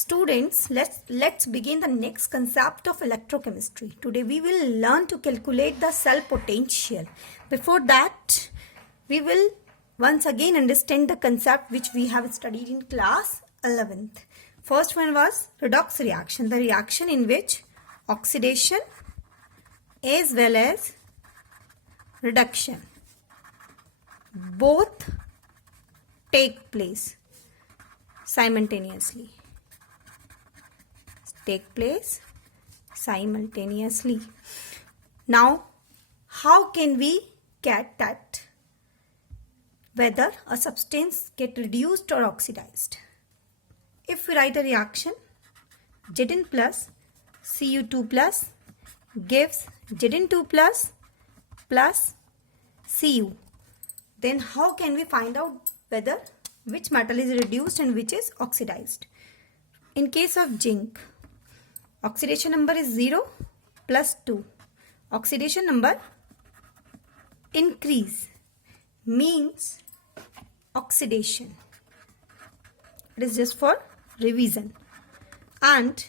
Students, let's begin the next concept of electrochemistry. Today we will learn to calculate the cell potential. Before that, we will once again understand the concept which we have studied in class 11th. First one was redox reaction, the reaction in which oxidation as well as reduction both take place simultaneously. Now, how can we get that whether a substance get reduced or oxidized? If we write a reaction, Zn plus Cu2 plus gives Zn2 plus Cu, then how can we find out whether which metal is reduced and which is oxidized? In case of zinc, oxidation number is 0 plus 2. Oxidation number increase means oxidation. It is just for revision. And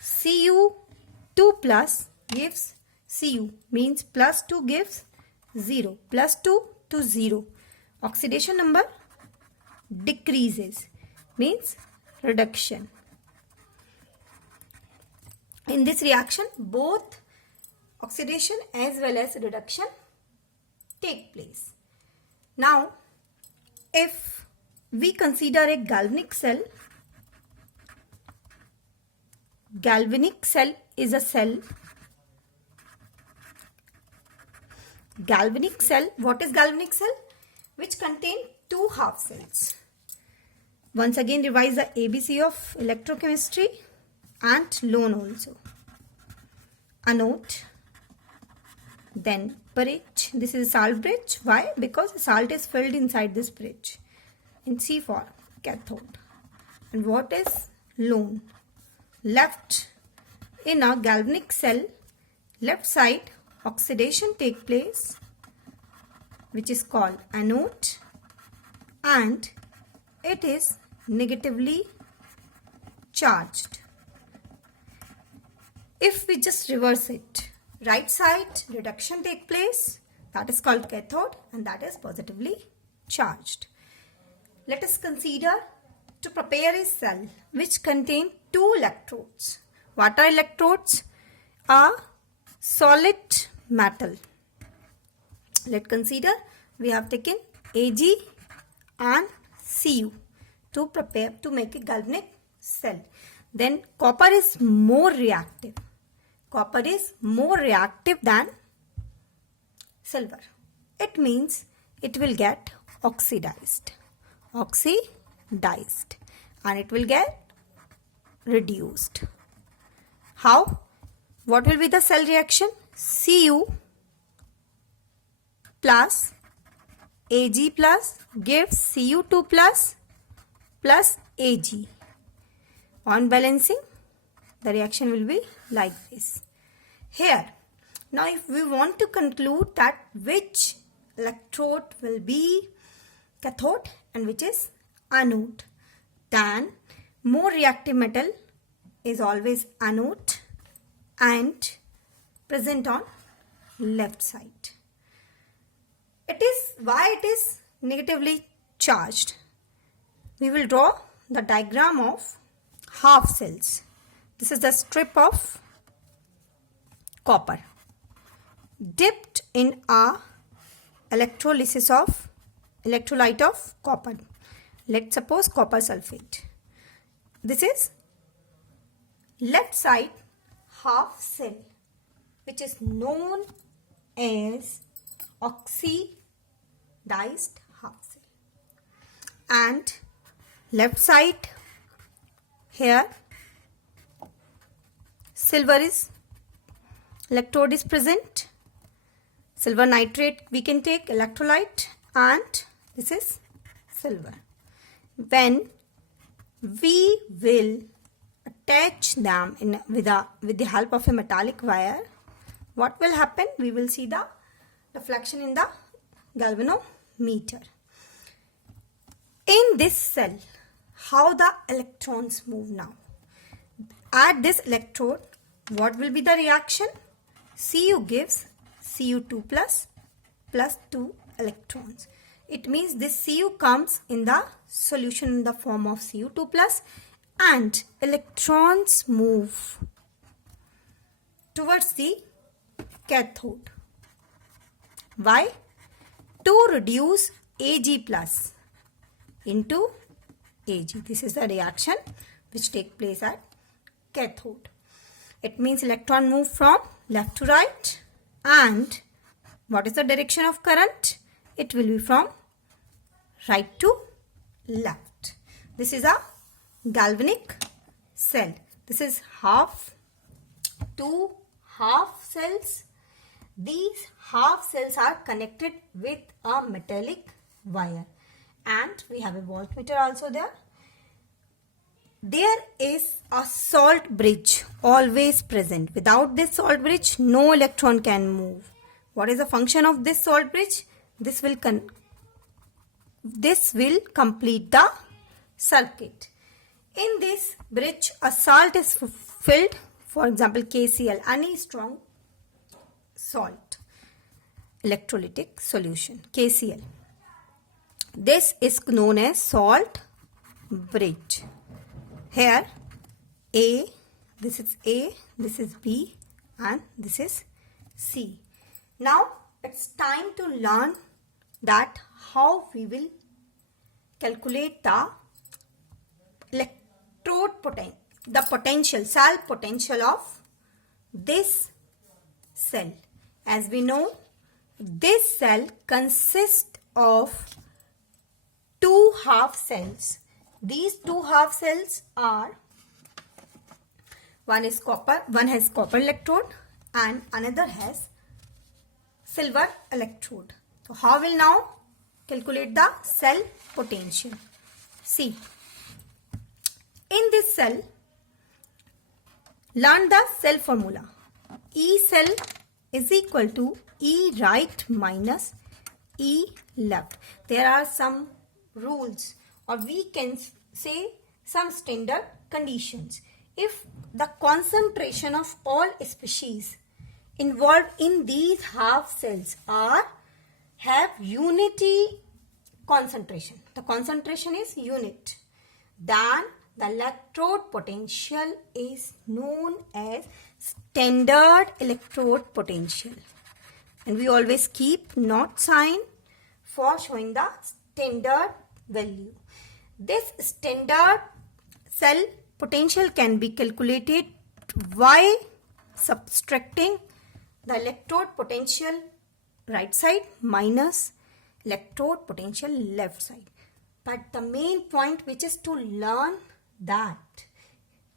Cu2 plus gives Cu means plus 2 gives 0. Plus 2 to 0. Oxidation number decreases means reduction. In this reaction, both oxidation as well as reduction take place. Now, if we consider a galvanic cell is a cell. Galvanic cell, what is galvanic cell? Which contain two half cells. Once again, revise the ABC of electrochemistry and loan also. Anode, then bridge. This is a salt bridge. Why? Because salt is filled inside this bridge. In C for cathode. And what is loan? Left. In a galvanic cell, left side oxidation take place, which is called anode, and it is negatively charged. If we just reverse it, right side reduction take place, that is called cathode, and that is positively charged. Let us consider to prepare a cell which contain two electrodes. What are electrodes? A solid metal. Let's consider we have taken Ag and Cu to make a galvanic cell. Then copper is more reactive. Copper is more reactive than silver. It means it will get oxidized, and it will get reduced. How? What will be the cell reaction? Cu plus Ag plus gives Cu2 plus Ag. On balancing, the reaction will be like this. Here, now if we want to conclude that which electrode will be cathode and which is anode, then more reactive metal is always anode and present on left side. Why it is negatively charged? We will draw the diagram of half cells. This is the strip of copper dipped in a electrolyte of copper. Let's suppose copper sulfate. This is left side half cell, which is known as oxidized half cell, and left side here electrode is present. Silver nitrate we can take electrolyte, and this is silver. When we will attach them with the help of a metallic wire, what will happen? We will see the deflection in the galvanometer. In this cell, how the electrons move now? At this electrode, what will be the reaction? Cu gives Cu2 plus 2 electrons. It means this Cu comes in the solution in the form of Cu2 plus and electrons move towards the cathode. Why? To reduce Ag plus into Ag. This is the reaction which takes place at cathode. It means electron move from left to right, and what is the direction of current? It will be from right to left. This is a galvanic cell. This is two half cells. These half cells are connected with a metallic wire, and we have a voltmeter also there. There is a salt bridge always present. Without this salt bridge, no electron can move. What is the function of this salt bridge? This will complete the circuit. In this bridge, a salt is filled, for example, KCl, any strong salt, electrolytic solution, KCl. This is known as salt bridge. Here, this is A, this is B, and this is C. Now, it's time to learn that how we will calculate the electrode potential, the potential, cell potential of this cell. As we know, this cell consists of two half cells. These two half cells are, one has copper electrode and another has silver electrode. So how will now calculate the cell potential? See, in this cell, learn the cell formula. E cell is equal to E right minus E left. There are some rules, or we can say some standard conditions. If the concentration of all species involved in these half cells have unity concentration, the concentration is unit, then the electrode potential is known as standard electrode potential. And we always keep not sign for showing the standard value. This standard cell potential can be calculated by subtracting the electrode potential right side minus electrode potential left side. But the main point which is to learn that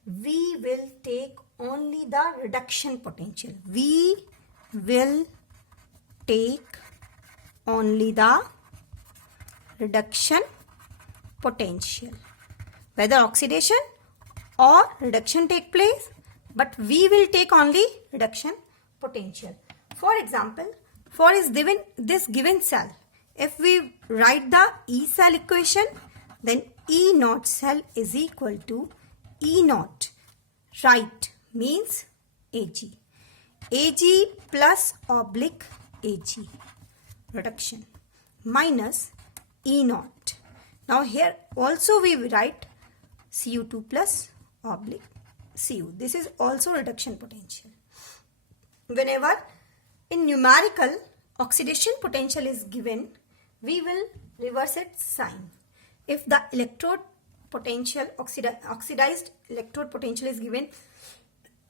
we will take only the reduction potential. We will take only the reduction potential. Whether oxidation or reduction take place, but we will take only reduction potential. For example, for this given cell, if we write the E cell equation, then E naught cell is equal to E naught right means Ag. Ag plus oblique Ag reduction minus E naught. Now here also we write Cu2 plus oblique Cu. This is also reduction potential. Whenever in numerical oxidation potential is given, we will reverse its sign. If the electrode potential, oxidized electrode potential is given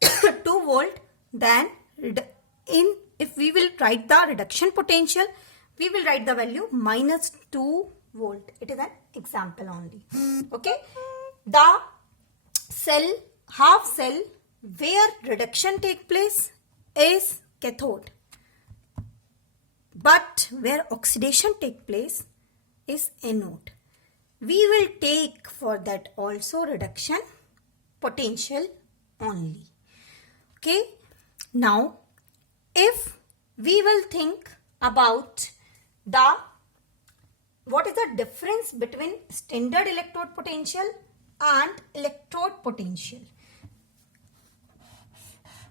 2 volt, then if we will write the reduction potential, we will write the value minus 2 volt. It is an example only. Okay. The cell, half cell where reduction take place is cathode, but where oxidation take place is anode. We will take for that also reduction potential only. Okay. Now, if we will think about what is the difference between standard electrode potential and electrode potential.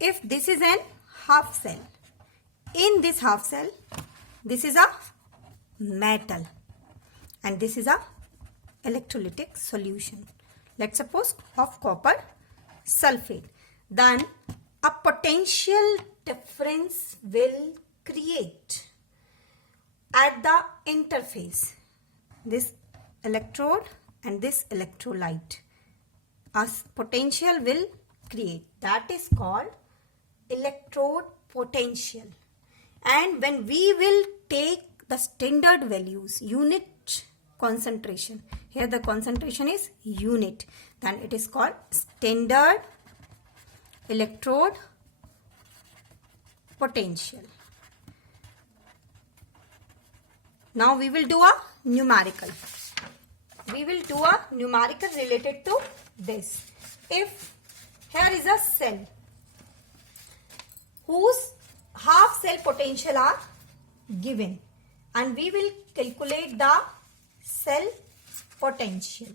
if this is an half cell, in this half cell, this is a metal and this is a electrolytic solution. Let's suppose of copper sulfate. Then a potential difference will create at the interface. This electrode and this electrolyte. A potential will create. That is called electrode potential. And when we will take the standard values, unit concentration, here the concentration is unit, then it is called standard electrode potential. Now we will do a numerical. We will do a numerical related to this. If here is a cell whose half cell potential are given, and we will calculate the cell potential.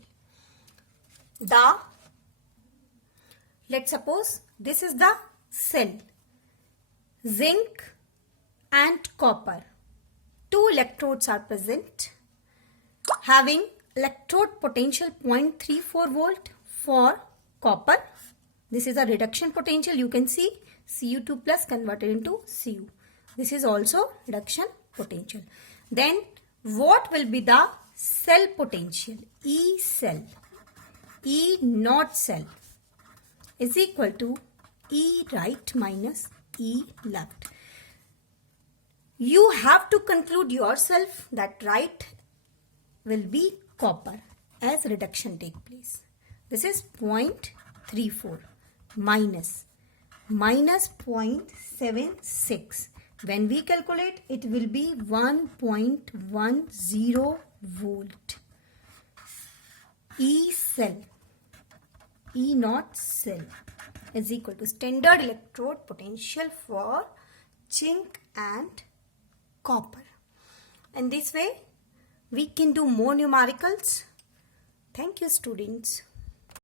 Let's suppose this is the cell, zinc and copper. Two electrodes are present having electrode potential 0.34 volt for copper. This is a reduction potential. You can see Cu2 plus converted into Cu. This is also reduction potential. Then what will be the cell potential? E cell, E naught cell is equal to E right minus E left. You have to conclude yourself that right will be copper as reduction take place. This is 0.34 minus 0.76. When we calculate, it will be 1.10 volt. E cell, E naught cell is equal to standard electrode potential for zinc and copper. And this way we can do more numericals. Thank you, students.